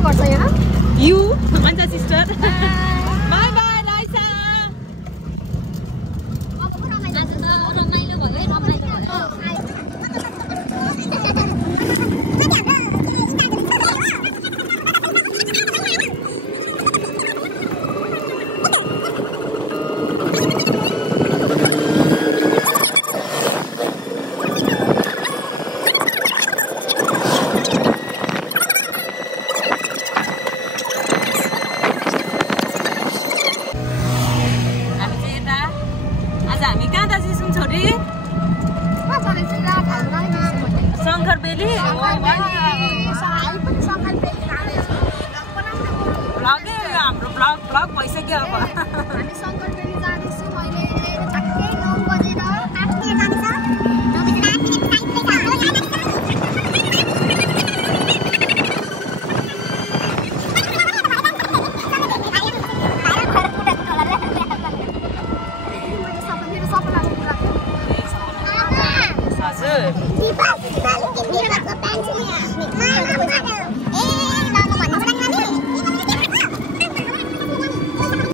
के गर्छ यहाँ? You, Anja sister. Bye bye, Raisa. Vlog भइसक्यो अब हामी शंकरबेली जाँदैछु मैले ठ्याक्कै 9 बजेर 8 बजे जान्छ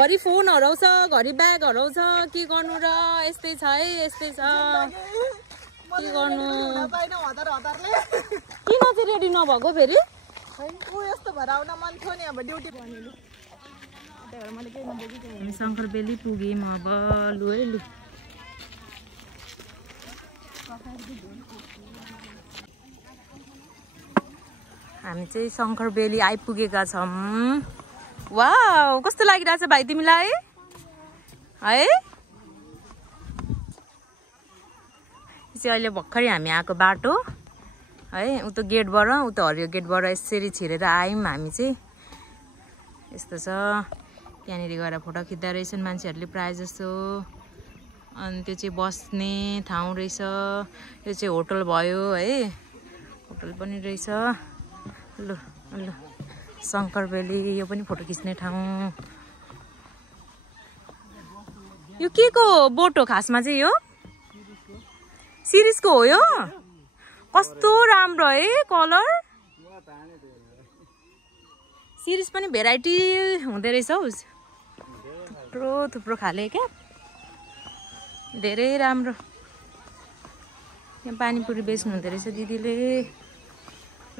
घरि फोन हराउँछ घरि ब्याग हराउँछ के गर्नु र यस्तै छ है यस्तै छ के गर्नु किन चाहिँ रेडी नभएको फेरि यस्तो भएर आउन मन थियो नि अब ड्युटी भन्नु हामी शंकरबेली पुग्यौँ अब लु है लु हामी चाहिँ शंकरबेली आइपुगेका छौँ वाउ कस्तो लागिरहेछ भाइ तिमीलाई है चाहिँ अहिले भर्खरै हामी आएको बाटो है उता गेटबाट उता हरियो गेटबाट यसरी छिरेर आयौँ हामी चाहिँ यस्तो छ त्यहाँनिर गएर फोटो खिच्दा रहेछन् मान्छेहरूले प्रायः जस्तो अनि त्यो चाहिँ बस्ने ठाउँ रहेछ यो चाहिँ होटल भयो है होटल पनि रहेछ लु लु शंकरबेली यो पनि फोटो खिच्ने ठाउँ यो के को बोट हो खासमा चाहिँ यो सिरिजको हो यो कस्तो राम्रो है कलर सिरिज पनि भेराइटी हुँदै रहेछ हौ थुप्रो थुप्रो खाले क्या धेरै राम्रो यहाँ पानीपुरी बेच्नु हुँदो रहेछ दिदीले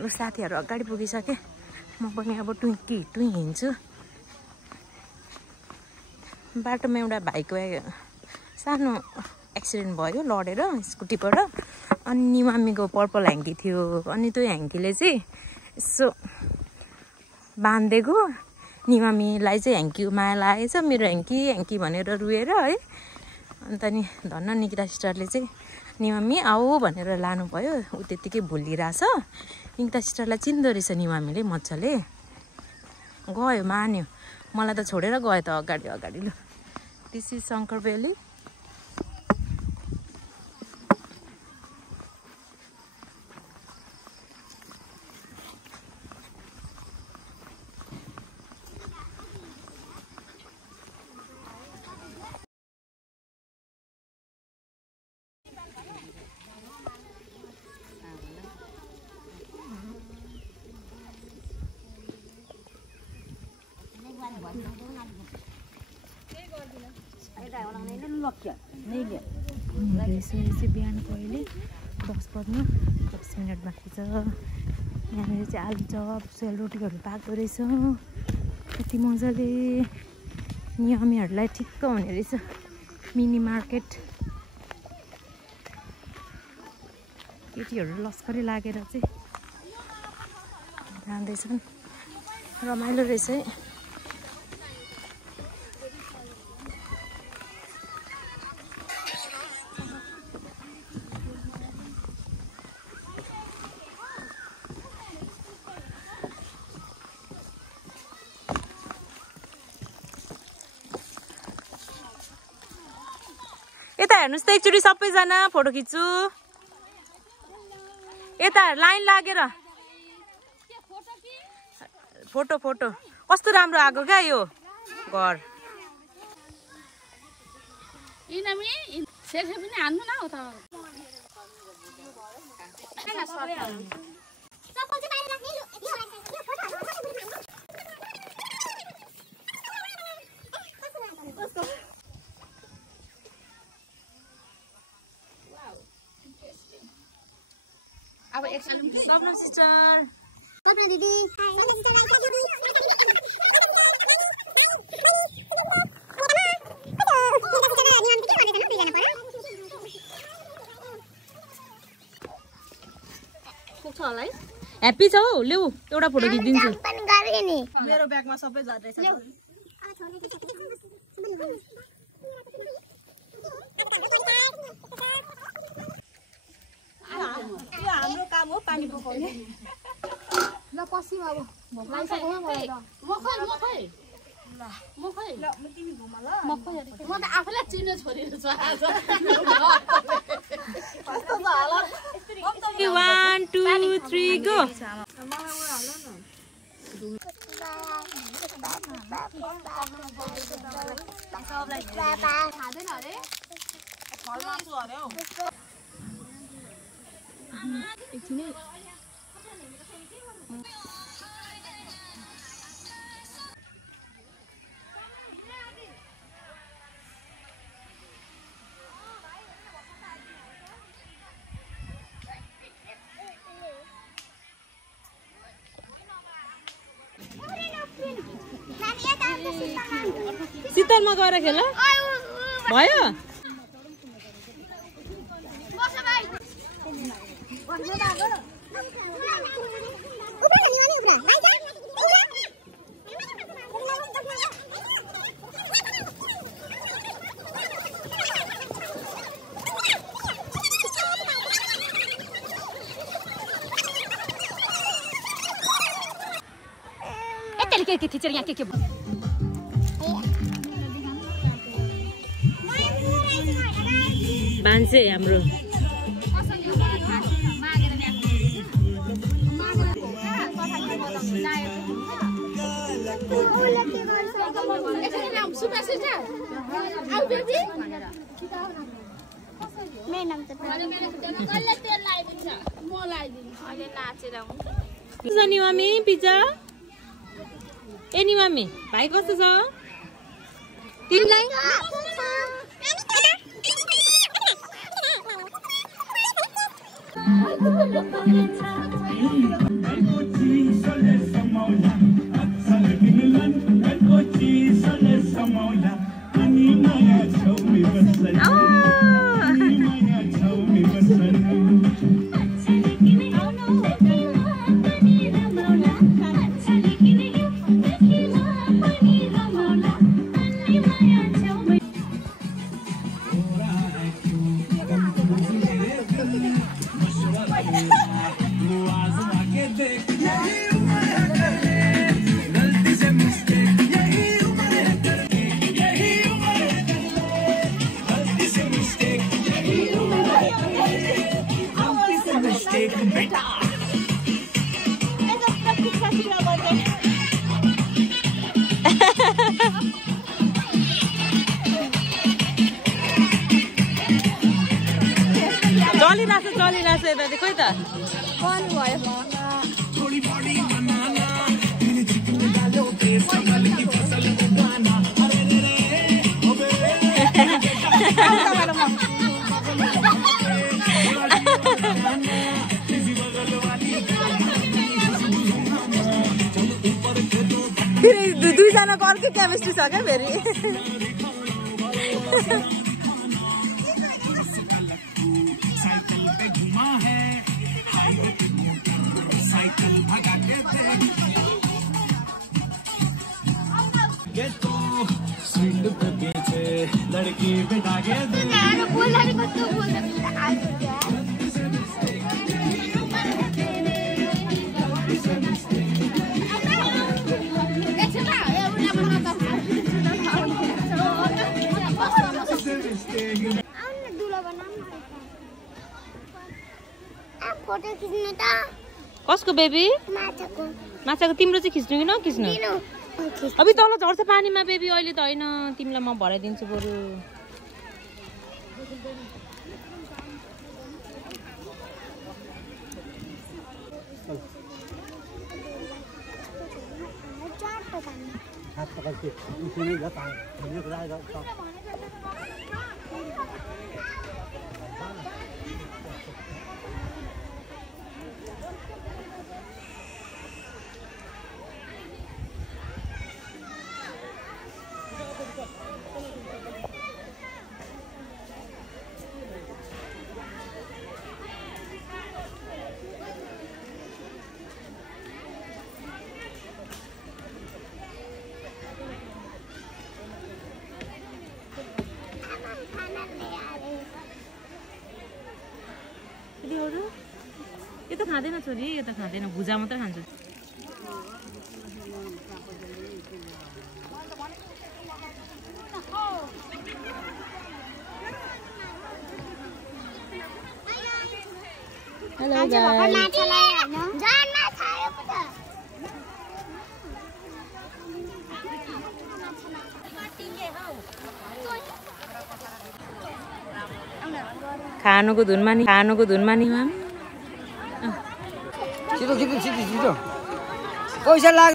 ल साथीहरू अगाडि पुगिसके म पनि अब टुई हिँड्छु बाटोमा एउटा भाइको सानो एक्सिडेन्ट भयो लडेर स्कुटीबाट अनि निमामीको पर्पल ह्याङ्की थियो अनि त्यो ह्याङ्कीले चाहिँ यसो बाँधिदिएको निमामीलाई चाहिँ ह्याङ्की माया लागेछ मेरो ह्याङ्की भनेर रुएर है अन्त नि धन्न निकिता सिस्टरले चाहिँ निमामी आऊ भनेर लानुभयो ऊ त्यत्तिकै भुलिरहेछ निकिता सिस्टरलाई चिन्दो रहेछ निमामीले मजाले गयो मान्यो मलाई त छोडेर गयो त अगाडि अगाडि लु दिस इज शंकरबेली बिहानको अहिले 10 बज्नु 10 मिनट बाँकी छ यहाँनिर चाहिँ आलु चप सेलरोटीहरू पाएको रहेछ कति मजाले नियमीहरूलाई ठिक्क हुने रहेछ मिनी मार्केट केटीहरू लस्करै लागेर चाहिँ जाँदैछन् रमाइलो रहेछ है यता हेर्नुस् त एकचोटि सबैजना फोटो खिच्छु यता लाइन लागेर फोटो फोटो कस्तो राम्रो आएको क्या यो घर अब एकछिन सपना सिस्टर सपना दिदी ह्याप्पी छौ ल्याउ एउटा फोटो खिचिदिन्छु मेरो ब्यागमा सबै झर्दैछ हाम्रो काम हो पानी पकाउने ल पसिम अब भोक लागिसक्यो मलाई त म खै ल म तिमी घुम ल म त आफैलाई चिन्ने छोरी छु आज कस्तो छ हालत 1 2 3 गो खादैन अरे फलमासु अरे हौ एकछिन शीतलमा गएर खेल भयो के भान्से हाम्रो निमामी पिज्जा ए निमामी भाइ कस्तो छ तिमीलाई चलिरहेछ यता चाहिँ खोइ त फेरि दुईजनाको अर्कै केमिस्ट्री छ क्या फेरि लड़की बेटा के फोटो खिच्नु त कसको बेबी माछाको तिम्रो चाहिँ खिच्नु कि नखिच्नु अबि तल झर्छ पानीमा बेबी अहिले त होइन तिमीलाई म भराइदिन्छु बरु यो त खाँदैन छोरी यो त खाँदैन भुजा मात्रै खान्छ हेलो खानुको धुनमा नि माम छिटो छिटो छिटो छिटो पैसा लाग्छ